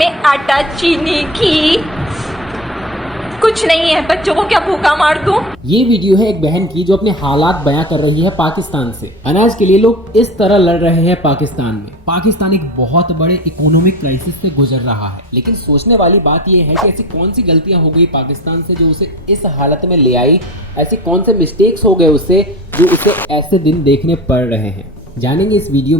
में आटा, चीनी, घी कुछ नहीं है। बच्चों को क्या भूखा मार दूं? ये वीडियो है एक बहन की जो अपने हालात बयां कर रही है पाकिस्तान से। अनाज के लिए लोग इस तरह लड़ रहे हैं पाकिस्तान में। पाकिस्तान एक बहुत बड़े इकोनॉमिक क्राइसिस से गुजर रहा है, लेकिन सोचने वाली बात ये है कि ऐसी कौन सी गलतियां हो गई पाकिस्तान से जो उसे इस हालत में ले आई। ऐसे कौन से मिस्टेक्स हो गए उससे जो उसे ऐसे दिन देखने पड़ रहे हैं। जानेंगे इस वीडियो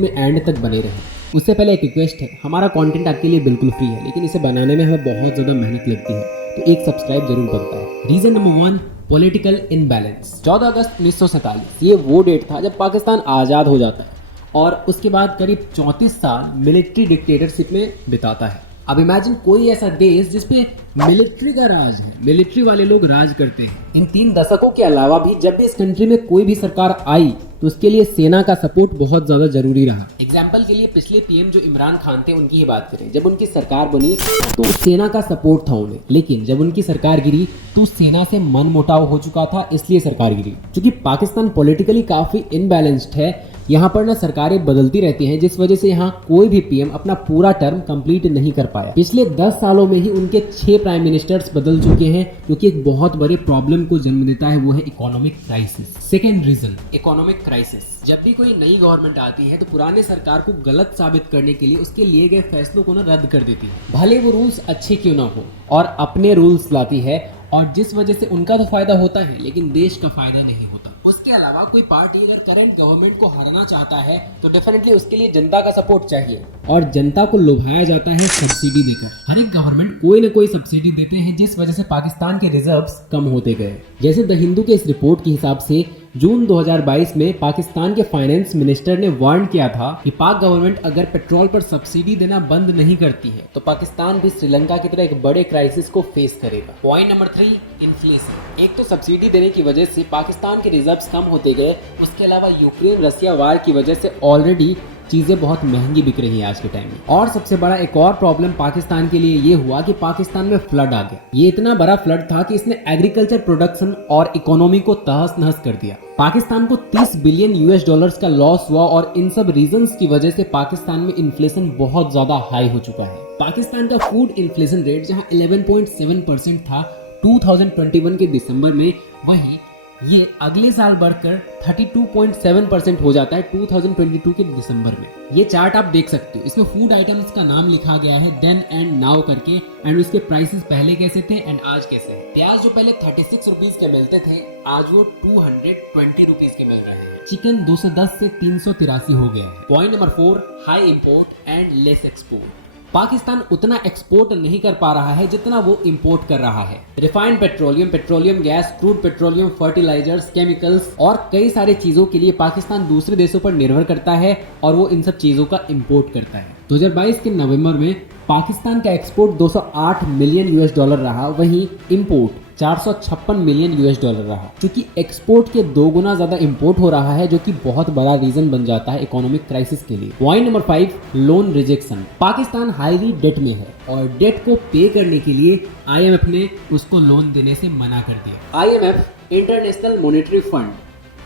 में एंड तक बने रहे। उससे पहले एक रिक्वेस्ट है, हमारा कंटेंट आपके लिए बिल्कुल फ्री है, लेकिन इसे बनाने में हमें बहुत ज़्यादा मेहनत लगती है, तो एक सब्सक्राइब जरूर बनता है। Reason number 1, political imbalance. 14 अगस्त 1947 ये वो डेट था जब पाकिस्तान आज़ाद हो जाता है और उसके बाद करीब 34 साल मिलिट्री डिक्टेटरशिप में बिताता है। अब इमेजिन कोई ऐसा देश जिसपे मिलिट्री का राज है, मिलिट्री वाले लोग राज करते हैं। इन 3 दशकों के अलावा भी जब भी इस कंट्री में कोई भी सरकार आई तो उसके लिए सेना का सपोर्ट बहुत ज्यादा जरूरी रहा। एग्जाम्पल के लिए पिछले पीएम जो इमरान खान थे उनकी ही बात करें, जब उनकी सरकार बनी तो सेना का सपोर्ट था उन्हें, लेकिन जब उनकी सरकार गिरी तो सेना से मन मुटाव हो चुका था, इसलिए सरकार गिरी। क्योंकि पाकिस्तान पॉलिटिकली काफी इनबैलेंस्ड है, यहाँ पर ना सरकारें बदलती रहती हैं, जिस वजह से यहाँ कोई भी पीएम अपना पूरा टर्म कंप्लीट नहीं कर पाया। पिछले 10 सालों में ही उनके 6 प्राइम मिनिस्टर्स बदल चुके हैं, क्योंकि एक बहुत बड़े प्रॉब्लम को जन्म देता है, वो है economic crisis. Second reason, economic crisis. जब भी कोई नई गवर्नमेंट आती है तो पुराने सरकार को गलत साबित करने के लिए उसके लिए गए फैसलों को ना रद्द कर देती है, भले वो रूल्स अच्छे क्यों ना हो, और अपने रूल्स लाती है, और जिस वजह से उनका तो फायदा होता है लेकिन देश का फायदा नहीं। उसके अलावा कोई पार्टी अगर करंट गवर्नमेंट को हराना चाहता है तो डेफिनेटली उसके लिए जनता का सपोर्ट चाहिए, और जनता को लुभाया जाता है सब्सिडी देकर। हर एक गवर्नमेंट कोई न कोई सब्सिडी देते हैं, जिस वजह से पाकिस्तान के रिजर्व्स कम होते गए। जैसे द हिंदू के इस रिपोर्ट के हिसाब से जून 2022 में पाकिस्तान के फाइनेंस मिनिस्टर ने वार्न किया था कि पाक गवर्नमेंट अगर पेट्रोल पर सब्सिडी देना बंद नहीं करती है तो पाकिस्तान भी श्रीलंका की तरह एक बड़े क्राइसिस को फेस करेगा। Point number 3, inflation. एक तो सब्सिडी देने की वजह से पाकिस्तान के रिजर्व्स कम होते गए, उसके अलावा यूक्रेन रसिया वार की वजह से ऑलरेडी चीजें बहुत महंगी बिक रही हैं आज के टाइम में। और सबसे बड़ा एक और प्रॉब्लम पाकिस्तान के लिए ये हुआ कि पाकिस्तान में फ्लड आ गया। ये इतना बड़ा फ्लड था कि इसने एग्रीकल्चर प्रोडक्शन और इकोनॉमी को तहस नहस कर दिया। पाकिस्तान को 30 बिलियन यूएस डॉलर्स का लॉस हुआ, और इन सब रीजंस की वजह से पाकिस्तान में इन्फ्लेशन बहुत ज्यादा हाई हो चुका है। पाकिस्तान का फूड इन्फ्लेशन रेट जहां 11.7% था 2021 के दिसंबर में, वहीं ये अगले साल बढ़कर 32.7% हो जाता है 2022 के दिसंबर में। ये चार्ट आप देख सकते हो, इसमें फूड आइटम्स का नाम लिखा गया है देन एंड नाउ करके, एंड उसके प्राइसेस पहले कैसे थे एंड आज कैसे हैं। प्याज जो पहले 36 रुपीज के मिलते थे आज वो 220 रुपीज के मिल रहे हैं। चिकन 210 से 383 हो गया है। Point number 4, high import and less export. Pakistan उतना एक्सपोर्ट नहीं कर पा रहा है जितना वो इंपोर्ट कर रहा है। Refined petroleum, petroleum gas, crude petroleum, fertilizers, chemicals और कई सारी चीजों के लिए पाकिस्तान दूसरे देशों पर निर्भर करता है, और वो इन सब चीजों का इंपोर्ट करता है। 2022 के नवंबर में पाकिस्तान का एक्सपोर्ट 208 मिलियन यूएस डॉलर रहा, वहीं इंपोर्ट 456 मिलियन यूएस डॉलर रहा। क्योंकि एक्सपोर्ट के 2 गुना ज्यादा इंपोर्ट हो रहा है, जो कि बहुत बड़ा रीजन बन जाता है इकोनॉमिक क्राइसिस के लिए। Point number 5, loan rejection. Pakistan highly debt में है और डेट को पे करने के लिए आईएमएफ ने उसको लोन देने से मना कर दिया। आईएमएफ, इंटरनेशनल मॉनेटरी फंड,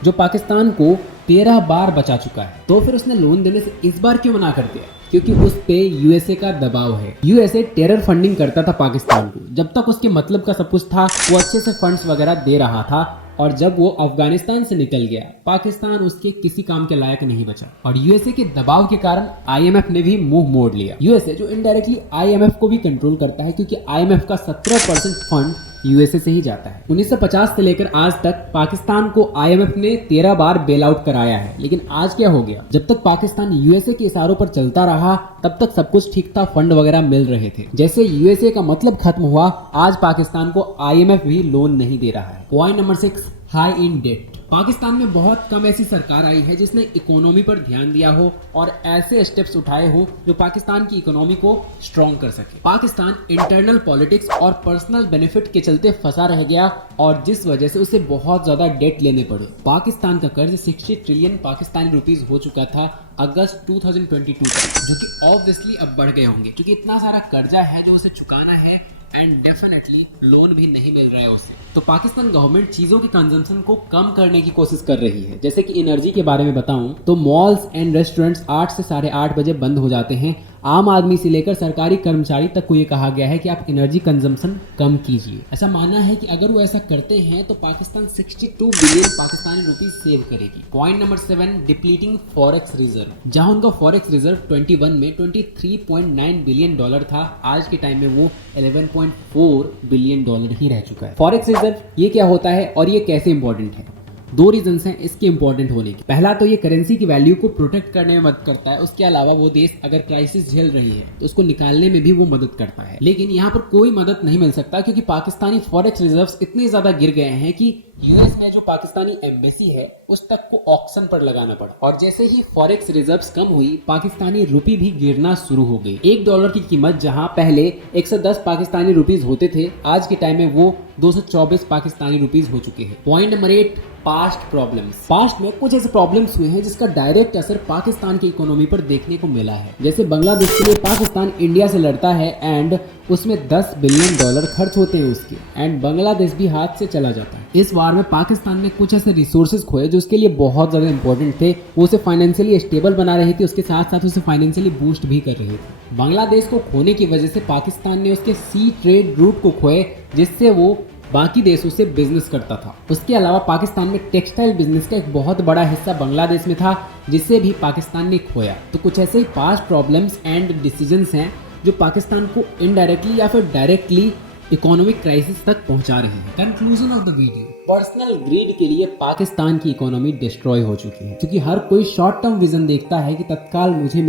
जो पाकिस्तान को 13 बार बचा चुका है, तो फिर उसने लोन देने से इस बार क्यों मना कर दिया? क्योंकि उस पे यूएसए का दबाव है। यूएसए टेरर फंडिंग करता था पाकिस्तान को। जब तक उसके मतलब का सब कुछ था वो अच्छे से फंड्स वगैरह दे रहा था, और जब वो अफगानिस्तान से निकल गया पाकिस्तान उसके किसी काम के लायक नहीं बचा, और यूएसए के दबाव के कारण आईएमएफ ने भी मुंह मोड़ लिया। यूएसए जो इनडायरेक्टली आईएमएफ को भी कंट्रोल करता है, क्योंकि आईएमएफ का 17% फंड यूएसए से ही जाता है। 1950 से लेकर आज तक पाकिस्तान को आईएमएफ ने 13 बार बेल आउट कराया है, लेकिन आज क्या हो गया? जब तक पाकिस्तान यूएसए के इशारों पर चलता रहा तब तक सब कुछ ठीक था, फंड वगैरह मिल रहे थे। जैसे यूएसए का मतलब खत्म हुआ, आज पाकिस्तान को आईएमएफ भी लोन नहीं दे रहा है। Point number 6, high in debt. Pakistan में बहुत कम ऐसी सरकार आई है जिसने इकोनॉमी पर ध्यान दिया हो और ऐसे स्टेप्स उठाए हो जो पाकिस्तान की इकोनॉमी को स्ट्रॉन्ग कर सके। पाकिस्तान इंटरनल पॉलिटिक्स और पर्सनल बेनिफिट के चलते फंसा रह गया, और जिस वजह से उसे बहुत ज्यादा डेट लेने पड़े। पाकिस्तान का कर्ज 60 ट्रिलियन पाकिस्तानी रुपीस हो चुका था अगस्त 2022 तक, जो कि ऑब्वियसली अब बढ़ गए होंगे, क्योंकि इतना सारा कर्जा है जो उसे चुकाना है, एंड डेफिनेटली लोन भी नहीं मिल रहा है उससे। तो पाकिस्तान गवर्नमेंट चीजों के कंजम्पशन को कम करने की कोशिश कर रही है। जैसे कि एनर्जी के बारे में बताऊं तो मॉल्स एंड रेस्टोरेंट्स 8 से 8:30 बजे बंद हो जाते हैं। आम आदमी से लेकर सरकारी कर्मचारी तक को ये कहा गया है कि आप एनर्जी कंजम्पशन कम कीजिए। ऐसा मानना है कि अगर वो ऐसा करते हैं तो Pakistan 62 billion Pakistani rupees save करेगी। Point number 7, depleting forex reserve. जहां उनका फॉरेक्स रिजर्व 21 में 23.9 बिलियन डॉलर था, आज के टाइम में वो 11.4 बिलियन डॉलर ही रह चुका है। फॉरेक्स रिजर्व ये क्या होता है और ये कैसे इंपॉर्टेंट है? दो रीजंस हैं इसके इंपॉर्टेंट होने के। पहला तो ये करेंसी की वैल्यू को प्रोटेक्ट करने में मदद करता है। उसके अलावा वो देश अगर क्राइसिस झेल रही है तो उसको निकालने में भी वो मदद करता है। लेकिन यहाँ पर कोई मदद नहीं मिल सकता क्योंकि पाकिस्तानी फॉरेक्स रिजर्व्स इतने ज्यादा गिर गए हैं कि यूएस में जो पाकिस्तानी एम्बेसी है उस तक को ऑक्शन पर लगाना पड़ा। और जैसे ही फॉरेक्स रिजर्व्स कम हुई, पाकिस्तानी रुपी भी गिरना शुरू हो गई। $1 की कीमत जहां पहले 110 पाकिस्तानी रुपीस होते थे, आज के टाइम में वो 224 पाकिस्तानी रुपीस हो चुके हैं। Point number 8, past problems. Past में कुछ ऐसे प्रॉब्लम्स हुए हैं जिसका डायरेक्ट असर पाकिस्तान की इकोनॉमी पर देखने को मिला है। जैसे बांग्लादेश के लिए पाकिस्तान इंडिया से लड़ता है एंड उसमें $10 बिलियन खर्च होते हैं उसके, एंड बांग्लादेश भी हाथ से चला जाता है। इस वार में पाकिस्तान ने कुछ ऐसे रिसोर्सेज खोए जो उसके लिए बहुत ज्यादा इंपॉर्टेंट थे। वो उसे फाइनेंशियली स्टेबल बना रही थी, उसके साथ साथ उसे फाइनेंशियली बूस्ट भी कर रही थी। बांग्लादेश को खोने की वजह से पाकिस्तान ने उसके सी ट्रेड रूट को खोए जिससे वो बाकी देशों से बिजनेस करता था। उसके अलावा पाकिस्तान में टेक्सटाइल बिजनेस का एक बहुत बड़ा हिस्सा बांग्लादेश में था जिसे भी पाकिस्तान ने खोया। तो कुछ ऐसे ही पास्ट प्रॉब्लम्स एंड डिसीजंस हैं जो पाकिस्तान को इनडायरेक्टली या फिर डायरेक्टली इकोनॉमिक क्राइसिस तक पहुंचा रहे हैं। Conclusion of the video, personal greed के लिए पाकिस्तान की इकोनॉमी डिस्ट्रॉय हो चुकी है क्योंकि हर कोई शॉर्ट टर्म विजन देखता है कि तत्काल मुझे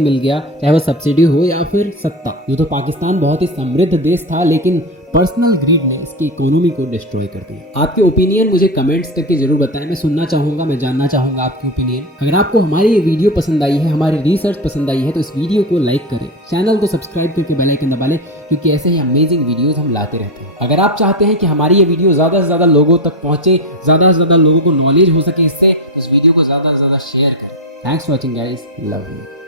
मिल गया, चाहे वो सब्सिडी हो या फिर सत्ता। ये तो पाकिस्तान बहुत ही समृद्ध देश था, लेकिन पर्सनल ग्रीड ने इसकी इकोनॉमी को डिस्ट्रॉय कर दिया। आपके ओपिनियन मुझे कमेंट्स करके जरूर बताएं, मैं सुनना चाहूंगा, मैं जानना चाहूंगा आपके ओपिनियन। अगर आपको हमारी ये वीडियो पसंद आई है, हमारी रिसर्च पसंद आई है, तो इस वीडियो को लाइक करें, चैनल को सब्सक्राइब करके बेल आइकन दबा लें क्योंकि ऐसे ही अमेजिंग वीडियोस हम लाते रहते हैं। अगर आप चाहते हैं कि हमारी ये वीडियो ज्यादा से ज्यादा लोगों तक पहुंचे, ज्यादा से ज्यादा लोगों को नॉलेज हो सके इससे, तो इस वीडियो को ज्यादा से ज्यादा शेयर करें। Thanks for watching guys, love you.